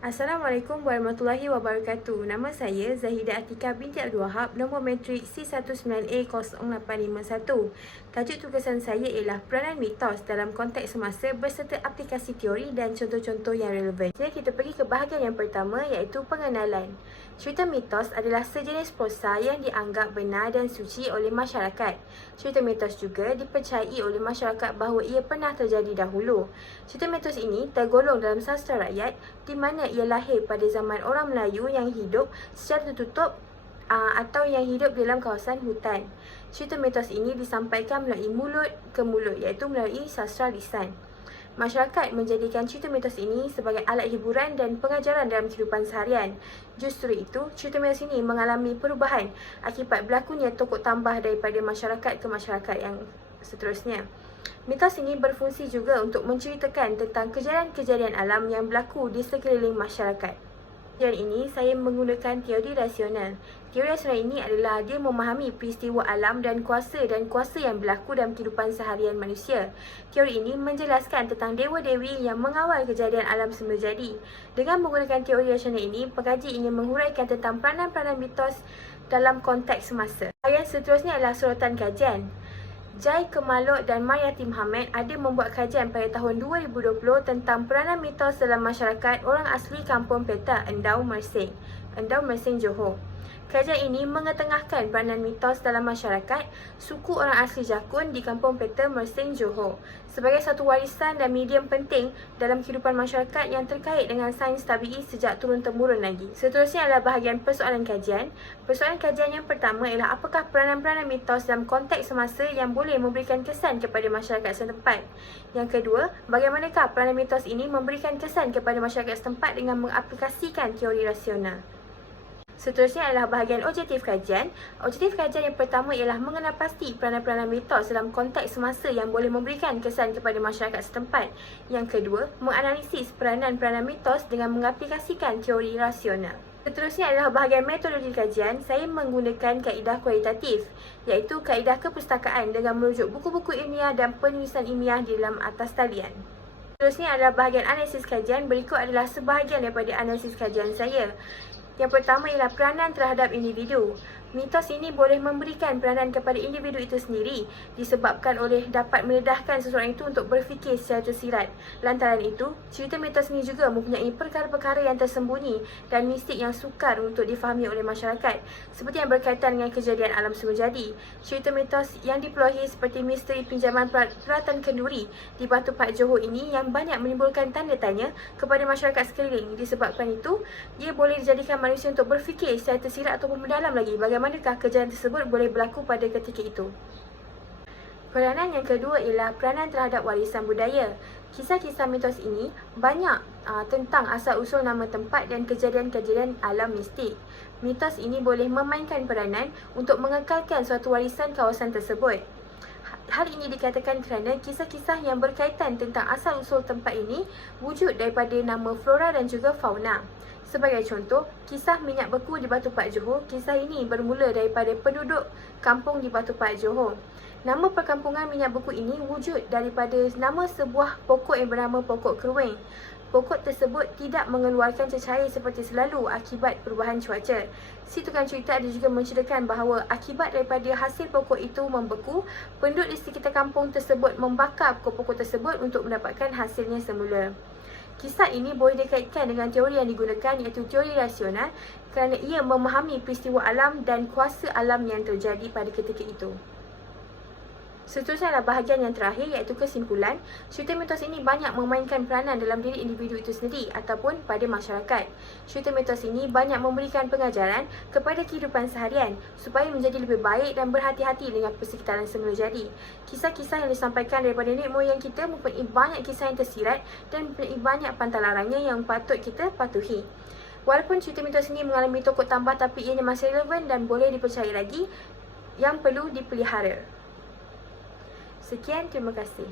Assalamualaikum warahmatullahi wabarakatuh. Nama saya Zahidah Atika binti Abdul Wahab, nombor matrik C19A0851. Tajuk tugasan saya ialah peranan mitos dalam konteks semasa berserta aplikasi teori dan contoh-contoh yang relevan. Jadi kita pergi ke bahagian yang pertama, iaitu pengenalan. Cerita mitos adalah sejenis prosa yang dianggap benar dan suci oleh masyarakat. Cerita mitos juga dipercayai oleh masyarakat bahawa ia pernah terjadi dahulu. Cerita mitos ini tergolong dalam sastra rakyat di mana ia lahir pada zaman orang Melayu yang hidup secara tertutup atau yang hidup dalam kawasan hutan. Cerita mitos ini disampaikan melalui mulut ke mulut, iaitu melalui sastra lisan. Masyarakat menjadikan cerita mitos ini sebagai alat hiburan dan pengajaran dalam kehidupan seharian. Justru itu, cerita mitos ini mengalami perubahan akibat berlakunya tokoh tambah daripada masyarakat ke masyarakat yang seterusnya. Mitos ini berfungsi juga untuk menceritakan tentang kejadian-kejadian alam yang berlaku di sekeliling masyarakat. Dan ini saya menggunakan teori rasional. Teori rasional ini adalah dia memahami peristiwa alam dan kuasa yang berlaku dalam kehidupan seharian manusia. Teori ini menjelaskan tentang dewa-dewi yang mengawal kejadian alam semula jadi. Dengan menggunakan teori rasional ini, pengkaji ingin menghuraikan tentang peranan-peranan mitos dalam konteks semasa. Bahagian seterusnya adalah sorotan kajian. Jai Kemaluk dan Mariyati Muhammad ada membuat kajian pada tahun 2020 tentang peranan mitos dalam masyarakat orang asli Kampung Petak, Endau Mersing, Johor. Kajian ini mengetengahkan peranan mitos dalam masyarakat suku orang asli Jakun di Kampung Petak, Mersing, Johor sebagai satu warisan dan medium penting dalam kehidupan masyarakat yang terkait dengan sains tabi'i sejak turun-temurun lagi. Seterusnya adalah bahagian persoalan kajian. Persoalan kajian yang pertama ialah apakah peranan-peranan mitos dalam konteks semasa yang boleh memberikan kesan kepada masyarakat setempat. Yang kedua, bagaimanakah peranan mitos ini memberikan kesan kepada masyarakat setempat dengan mengaplikasikan teori rasional. Seterusnya adalah bahagian objektif kajian. Objektif kajian yang pertama ialah mengenal pasti peranan-peranan mitos dalam konteks semasa yang boleh memberikan kesan kepada masyarakat setempat. Yang kedua, menganalisis peranan-peranan mitos dengan mengaplikasikan teori rasional. Seterusnya adalah bahagian metodologi kajian. Saya menggunakan kaedah kualitatif, iaitu kaedah kepustakaan dengan merujuk buku-buku ilmiah dan penulisan ilmiah di dalam atas talian. Seterusnya adalah bahagian analisis kajian. Berikut adalah sebahagian daripada analisis kajian saya. Yang pertama ialah peranan terhadap individu. Mitos ini boleh memberikan peranan kepada individu itu sendiri disebabkan oleh dapat mendedahkan seseorang itu untuk berfikir secara tersirat. Lantaran itu, cerita mitos ini juga mempunyai perkara-perkara yang tersembunyi dan mistik yang sukar untuk difahami oleh masyarakat, seperti yang berkaitan dengan kejadian alam semula jadi. Cerita mitos yang diperolehi seperti misteri pinjaman peralatan kenduri di Batu Pak Johor ini yang banyak menimbulkan tanda tanya kepada masyarakat sekeliling. Disebabkan itu, ia boleh dijadikan manusia untuk berfikir secara tersirat ataupun mendalam lagi bagaimanakah kejadian tersebut boleh berlaku pada ketika itu. Peranan yang kedua ialah peranan terhadap warisan budaya. Kisah-kisah mitos ini banyak tentang asal-usul nama tempat dan kejadian-kejadian alam mistik. Mitos ini boleh memainkan peranan untuk mengekalkan suatu warisan kawasan tersebut. Hal ini dikatakan kerana kisah-kisah yang berkaitan tentang asal-usul tempat ini wujud daripada nama flora dan juga fauna. Sebagai contoh, kisah minyak beku di Batu Pak Johor, kisah ini bermula daripada penduduk kampung di Batu Pak Johor. Nama perkampungan minyak beku ini wujud daripada nama sebuah pokok yang bernama pokok keruing. Pokok tersebut tidak mengeluarkan cecair seperti selalu akibat perubahan cuaca. Si tukang cerita ada juga menceritakan bahawa akibat daripada hasil pokok itu membeku, penduduk di sekitar kampung tersebut membakar pokok tersebut untuk mendapatkan hasilnya semula. Kisah ini boleh dikaitkan dengan teori yang digunakan, iaitu teori rasional, kerana ia memahami peristiwa alam dan kuasa alam yang terjadi pada ketika itu. Seterusnya adalah bahagian yang terakhir, iaitu kesimpulan. Cerita mitos ini banyak memainkan peranan dalam diri individu itu sendiri ataupun pada masyarakat. Cerita mitos ini banyak memberikan pengajaran kepada kehidupan seharian supaya menjadi lebih baik dan berhati-hati dengan persekitaran semula jadi. Kisah-kisah yang disampaikan daripada nenek moyang kita mempunyai banyak kisah yang tersirat dan mempunyai banyak pantang larangnya yang patut kita patuhi. Walaupun cerita mitos ini mengalami tokoh tambah, tapi ianya masih relevan dan boleh dipercayai lagi, yang perlu dipelihara. Sekian, terima kasih.